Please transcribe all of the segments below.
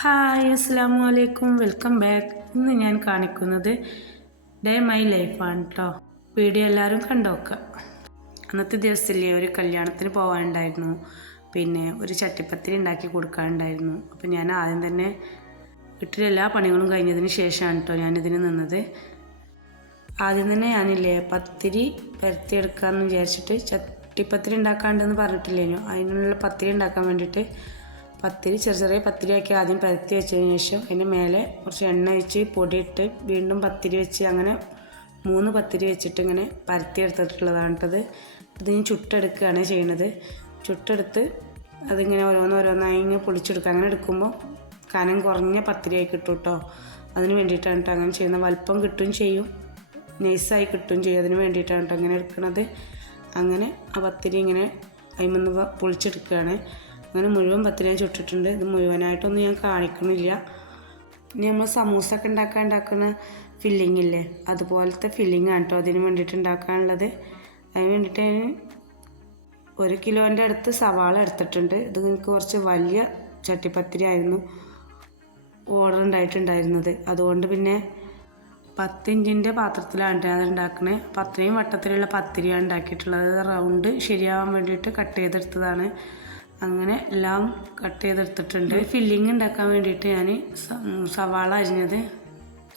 Hi അസ്സലാമു അലൈക്കും, welcome back. ഇന്ന് ഞാൻ കാണിക്കുന്നത് ഡേ മൈ ലൈഫാണ് കേട്ടോ. വീഡിയോ എല്ലാവരും കണ്ടുനോക്കുക. അന്നത്തെ ദിവസത്തില്ലേ ഒരു കല്യാണത്തിന് പോകാനുണ്ടായിരുന്നു, പിന്നെ ഒരു ചട്ടിപ്പത്തിരി ഉണ്ടാക്കി കൊടുക്കാനുണ്ടായിരുന്നു. അപ്പം ഞാൻ ആദ്യം തന്നെ വീട്ടിലെല്ലാ പണികളും കഴിഞ്ഞതിന് ശേഷമാണ് കേട്ടോ ഞാനിതിന് നിന്നത്. ആദ്യം തന്നെ ഞാനില്ലേ പത്തിരി പരത്തിയെടുക്കാമെന്ന് വിചാരിച്ചിട്ട് ചട്ടിപ്പത്തിരി ഉണ്ടാക്കാണ്ടെന്ന് പറഞ്ഞിട്ടില്ലേനോ, അതിനുള്ള പത്തിരി ഉണ്ടാക്കാൻ വേണ്ടിയിട്ട് പത്തിരി ചെറിയ പത്തിരിയാക്കി ആദ്യം പരത്തി വെച്ചതിന് ശേഷം അതിൻ്റെ മേലെ കുറച്ച് എണ്ണ ഒഴിച്ച് പൊടിയിട്ട് വീണ്ടും പത്തിരി വെച്ച് അങ്ങനെ 3 പത്തിരി വെച്ചിട്ട് ഇങ്ങനെ പരത്തി എടുത്തിട്ടുള്ളതാണ് കേട്ടത്. ഇതിന് ചുട്ടെടുക്കുകയാണ് ചെയ്യുന്നത്. ചുട്ടെടുത്ത് അതിങ്ങനെ ഓരോന്നായി ഇങ്ങനെ പൊളിച്ചെടുക്കുക. അങ്ങനെ എടുക്കുമ്പോൾ കനം കുറഞ്ഞ പത്തിരിയായി കിട്ടും കേട്ടോ. അതിന് വേണ്ടിയിട്ടാണ് കേട്ടോ അങ്ങനെ ചെയ്യുന്നത്. വലിപ്പം കിട്ടുകയും ചെയ്യും, നൈസായി കിട്ടുകയും ചെയ്യും. അതിന് വേണ്ടിയിട്ടാണ് കേട്ടോ അങ്ങനെ എടുക്കുന്നത്. അങ്ങനെ ആ പത്തിരി ഇങ്ങനെ അതിൽ പൊളിച്ചെടുക്കുകയാണ്. അങ്ങനെ മുഴുവൻ പത്തിരി ചുട്ടിട്ടുണ്ട്. ഇത് മുഴുവനായിട്ടൊന്നും ഞാൻ കാണിക്കണില്ല. ഇനി നമ്മൾ സമൂസ ഒക്കെ ഉണ്ടാക്കുന്ന ഫില്ലിംഗ് ഇല്ലേ, അതുപോലത്തെ ഫില്ലിംഗ് ആണ് കേട്ടോ അതിന് വേണ്ടിയിട്ട് ഉണ്ടാക്കാനുള്ളത്. അതിന് വേണ്ടിയിട്ട് ഞാൻ 1 കിലോൻ്റെ അടുത്ത് സവാള എടുത്തിട്ടുണ്ട്. ഇത് എനിക്ക് കുറച്ച് വലിയ ചട്ടിപ്പത്തിരി ആയിരുന്നു ഓർഡർ ഉണ്ടായിട്ടുണ്ടായിരുന്നത്. അതുകൊണ്ട് പിന്നെ 10 ഇഞ്ചിൻ്റെ പാത്രത്തിലാണ് അത് ഉണ്ടാക്കുന്നത്. അപ്പം അത്രയും വട്ടത്തിലുള്ള പത്തിരിയാണ് ഉണ്ടാക്കിയിട്ടുള്ളത്. റൗണ്ട് ശരിയാവാൻ വേണ്ടിയിട്ട് കട്ട് ചെയ്തെടുത്തതാണ്. അങ്ങനെ എല്ലാം കട്ട് ചെയ്തെടുത്തിട്ടുണ്ട്. ഫില്ലിങ് ഉണ്ടാക്കാൻ വേണ്ടിയിട്ട് ഞാൻ സവാള അരിഞ്ഞത്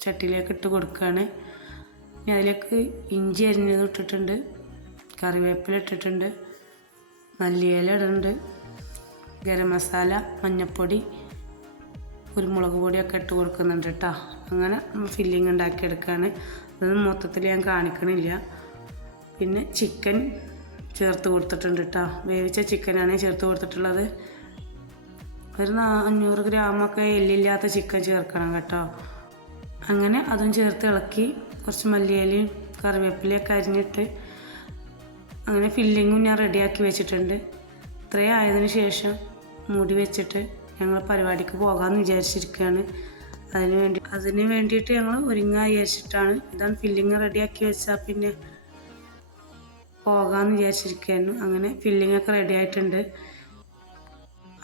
ചട്ടിയിലേക്ക് ഇട്ട് കൊടുക്കുകയാണ്. ഇനി അതിലേക്ക് ഇഞ്ചി അരിഞ്ഞത് ഇട്ടിട്ടുണ്ട്, കറിവേപ്പില ഇട്ടിട്ടുണ്ട്, മല്ലിയില ഇടുന്നുണ്ട്, ഗരം മസാല, മഞ്ഞൾപ്പൊടി, കുരുമുളക് പൊടിയൊക്കെ ഇട്ട് കൊടുക്കുന്നുണ്ട് കേട്ടോ. അങ്ങനെ ഫില്ലിങ് ഉണ്ടാക്കിയെടുക്കുകയാണ്. അതൊന്നും മൊത്തത്തിൽ ഞാൻ കാണിക്കണില്ല. പിന്നെ ചിക്കൻ ചേർത്ത് കൊടുത്തിട്ടുണ്ട് കേട്ടോ. വേവിച്ച ചിക്കനാണ് ചേർത്ത് കൊടുത്തിട്ടുള്ളത്. ഒരു 500 ഗ്രാമൊക്കെ എല്ലില്ലാത്ത ചിക്കൻ ചേർക്കണം കേട്ടോ. അങ്ങനെ അതും ചേർത്ത് ഇളക്കി കുറച്ച് മല്ലിയിലയും കറിവേപ്പിലയൊക്കെ അരിഞ്ഞിട്ട് അങ്ങനെ ഫില്ലിങ്ങും ഞാൻ റെഡിയാക്കി വെച്ചിട്ടുണ്ട്. ഇത്രയും ആയതിനു ശേഷം മൂടി വെച്ചിട്ട് ഞങ്ങൾ പരിപാടിക്ക് പോകാമെന്ന് വിചാരിച്ചിരിക്കുകയാണ്. അതിന് വേണ്ടിയിട്ട് ഞങ്ങൾ ഒരുങ്ങാൻ വിചാരിച്ചിട്ടാണ്. ഇതാണ് ഫില്ലിങ് റെഡിയാക്കി വെച്ചാൽ പിന്നെ പോകാമെന്ന് വിചാരിച്ചിരിക്കുകയായിരുന്നു. അങ്ങനെ ഫില്ലിങ്ങൊക്കെ റെഡി ആയിട്ടുണ്ട്.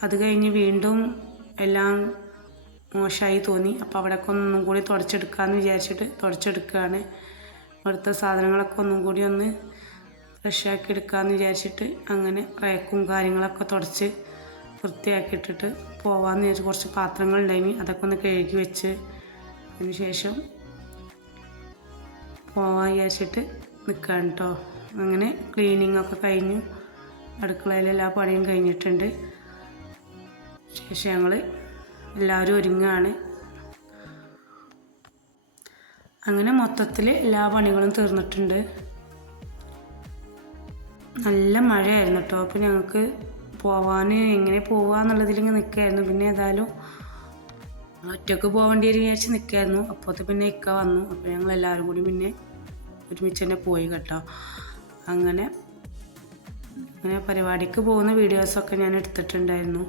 അത് കഴിഞ്ഞ് വീണ്ടും എല്ലാം മോശമായി തോന്നി. അപ്പോൾ അവിടെയൊക്കെ ഒന്നും കൂടി തുടച്ചെടുക്കാമെന്ന് വിചാരിച്ചിട്ട് തുടച്ചെടുക്കുകയാണ്. അവിടുത്തെ സാധനങ്ങളൊക്കെ ഒന്നും കൂടി ഒന്ന് ഫ്രഷാക്കി എടുക്കാമെന്ന് വിചാരിച്ചിട്ട് അങ്ങനെ റേക്കും കാര്യങ്ങളൊക്കെ തുടച്ച് വൃത്തിയാക്കിയിട്ടിട്ട് പോകാമെന്ന് വിചാരിച്ച് കുറച്ച് പാത്രങ്ങളുണ്ടായിനി അതൊക്കെ ഒന്ന് കഴുകി വെച്ച് അതിന് ശേഷം പോകാൻ വിചാരിച്ചിട്ട് നിൽക്കുകയാണ് കേട്ടോ. അങ്ങനെ ക്ലീനിങ്ങൊക്കെ കഴിഞ്ഞു, അടുക്കളയിലെല്ലാ പണിയും കഴിഞ്ഞിട്ടുണ്ട്. ശേഷം ഞങ്ങൾ എല്ലാവരും ഒരുങ്ങുകയാണ്. അങ്ങനെ മൊത്തത്തിൽ എല്ലാ പണികളും തീർന്നിട്ടുണ്ട്. നല്ല മഴയായിരുന്നു കേട്ടോ. അപ്പോൾ ഞങ്ങൾക്ക് പോവാൻ എങ്ങനെ പോവാന്നുള്ളതിലിങ്ങനെ നിൽക്കുകയായിരുന്നു. പിന്നെ ഏതായാലും ഒറ്റക്ക് പോകേണ്ടി വരും വിചാരിച്ച് നിൽക്കുകയായിരുന്നു. അപ്പോഴത്തെ പിന്നെ ഇക്ക വന്നു. അപ്പോൾ ഞങ്ങൾ എല്ലാവരും കൂടി പിന്നെ ഒരുമിച്ച് തന്നെ പോയി കേട്ടോ. അങ്ങനെ പരിപാടിക്ക് പോകുന്ന വീഡിയോസൊക്കെ ഞാൻ എടുത്തിട്ടുണ്ടായിരുന്നു.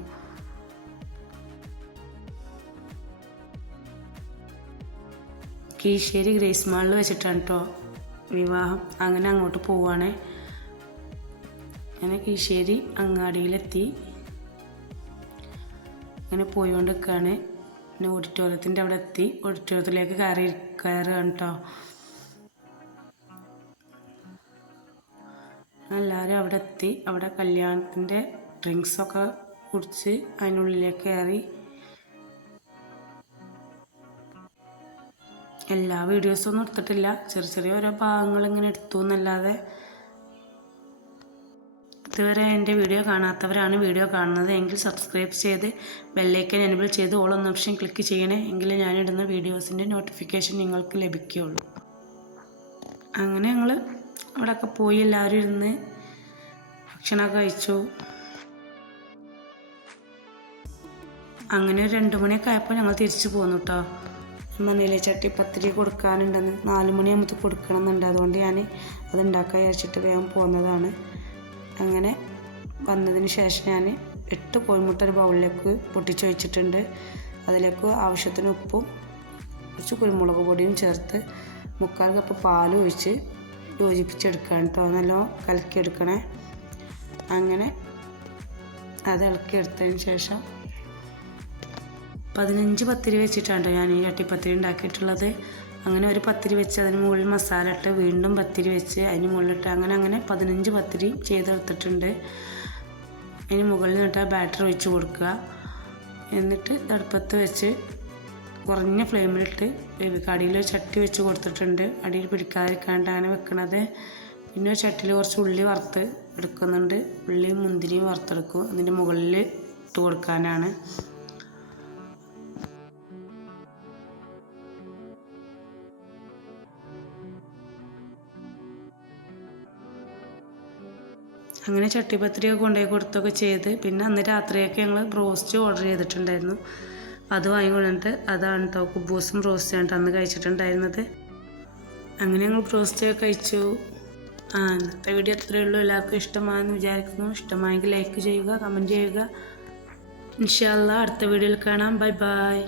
കീശ്ശേരി ഗ്രേസ് മാളിൽ വെച്ചിട്ടാണ് കേട്ടോ വിവാഹം. അങ്ങനെ അങ്ങോട്ട് പോവുകയാണ്. അങ്ങനെ കീശ്ശേരി അങ്ങാടിയിലെത്തി. അങ്ങനെ പോയിക്കൊണ്ട് നിൽക്കുകയാണ്. പിന്നെ ഓഡിറ്റോറിയത്തിൻ്റെ അവിടെ എത്തി. ഓഡിറ്റോറിയത്തിലേക്ക് കയറുകയാണ് കേട്ടോ. എല്ലാവരും അവിടെ എത്തി. അവിടെ കല്യാണത്തിൻ്റെ ഡ്രിങ്ക്സൊക്കെ കുടിച്ച് അതിനുള്ളിലേക്ക് കയറി. എല്ലാ വീഡിയോസൊന്നും എടുത്തിട്ടില്ല, ചെറിയ ഓരോ ഭാഗങ്ങൾ ഇങ്ങനെ എടുത്തു എന്നല്ലാതെ. ഇതുവരെ എൻ്റെ വീഡിയോ കാണാത്തവരാണ് വീഡിയോ കാണുന്നത് എങ്കിൽ സബ്സ്ക്രൈബ് ചെയ്ത് ബെല്ലൈക്കൻ എനേബിൾ ചെയ്ത് ഓൾ എന്ന ഓപ്ഷൻ ക്ലിക്ക് ചെയ്യണേ. എങ്കിൽ ഞാനിടുന്ന വീഡിയോസിൻ്റെ നോട്ടിഫിക്കേഷൻ നിങ്ങൾക്ക് ലഭിക്കുകയുള്ളൂ. അങ്ങനെ ഞങ്ങൾ അവിടെയൊക്കെ പോയി എല്ലാവരും ഇരുന്ന് ഭക്ഷണമൊക്കെ കഴിച്ചു. അങ്ങനെ ഒരു 2 മണിയൊക്കെ ആയപ്പോൾ ഞങ്ങൾ തിരിച്ചു പോന്നു കേട്ടോ. മനയിലെ ചട്ടിപ്പത്തിരി കൊടുക്കാനുണ്ടെന്ന് 4 മണിയാകുമ്പോൾ കൊടുക്കണം എന്നുണ്ട്. അതുകൊണ്ട് ഞാൻ അത് ഉണ്ടാക്കാൻ വിചാരിച്ചിട്ട് വേഗം പോകുന്നതാണ്. അങ്ങനെ വന്നതിന് ശേഷം ഞാൻ 8 കോഴിമുട്ട ഒരു ബൗളിലേക്ക് പൊട്ടിച്ച് വെച്ചിട്ടുണ്ട്. അതിലേക്ക് ആവശ്യത്തിന് ഉപ്പും കുറച്ച് കുരുമുളക് പൊടിയും ചേർത്ത് 3/4 കപ്പ് പാലും ഒഴിച്ച് യോജിപ്പിച്ചെടുക്കണം കേട്ടോ. നല്ലോണം കലക്കിയെടുക്കണേ. അങ്ങനെ അത് ഇളക്കിയെടുത്തതിന് ശേഷം 15 പത്തിരി വെച്ചിട്ടാണ് ഞാൻ ഈ ചട്ടിപ്പത്തിരി ഉണ്ടാക്കിയിട്ടുള്ളത്. അങ്ങനെ ഒരു പത്തിരി വെച്ച് അതിന് മുകളിൽ മസാല ഇട്ട് വീണ്ടും പത്തിരി വെച്ച് അതിന് മുകളിലിട്ട് അങ്ങനെ 15 പത്തിരി ചെയ്തെടുത്തിട്ടുണ്ട്. അതിന് മുകളിൽ നിന്നിട്ട് ബാറ്റർ ഒഴിച്ച് കൊടുക്കുക. എന്നിട്ട് അടുപ്പത്ത് വെച്ച് കുറഞ്ഞ ഫ്ലെയിമിലിട്ട് അടിയിൽ ഒരു ചട്ടി വെച്ച് കൊടുത്തിട്ടുണ്ട്. അടിയിൽ പിടിക്കാതിരിക്കാണ്ട് അങ്ങനെ വെക്കണത്. പിന്നെ ഒരു ചട്ടിയിൽ കുറച്ച് ഉള്ളി വറുത്ത് എടുക്കുന്നുണ്ട്. ഉള്ളിയും മുന്തിരിയും വറുത്തെടുക്കും. അതിൻ്റെ മുകളിൽ ഇട്ട് കൊടുക്കാനാണ്. അങ്ങനെ ചട്ടിപ്പത്തിരിയൊക്കെ കൊണ്ടുപോയി കൊടുത്തൊക്കെ ചെയ്ത് പിന്നെ അന്ന് രാത്രിയൊക്കെ ഞങ്ങൾ ബ്രോസ്റ്റ് ഓർഡർ ചെയ്തിട്ടുണ്ടായിരുന്നു. അത് വാങ്ങിക്കൊണ്ടിട്ട് അതാണ് കേട്ടോ കുബൂസും ബ്രോസ്റ്റും അന്ന് കഴിച്ചിട്ടുണ്ടായിരുന്നത്. അങ്ങനെ ഞങ്ങൾ ബ്രോസ്റ്റ് കഴിച്ചു. ഇന്നത്തെ വീഡിയോ അത്രയേ ഉള്ളൂ. എല്ലാവർക്കും ഇഷ്ടമായെന്ന് വിചാരിക്കുന്നു. ഇഷ്ടമായെങ്കിൽ ലൈക്ക് ചെയ്യുക, കമൻറ്റ് ചെയ്യുക. ഇൻഷാ അല്ലാഹ് അടുത്ത വീഡിയോയിൽ കാണാം. Bye bye.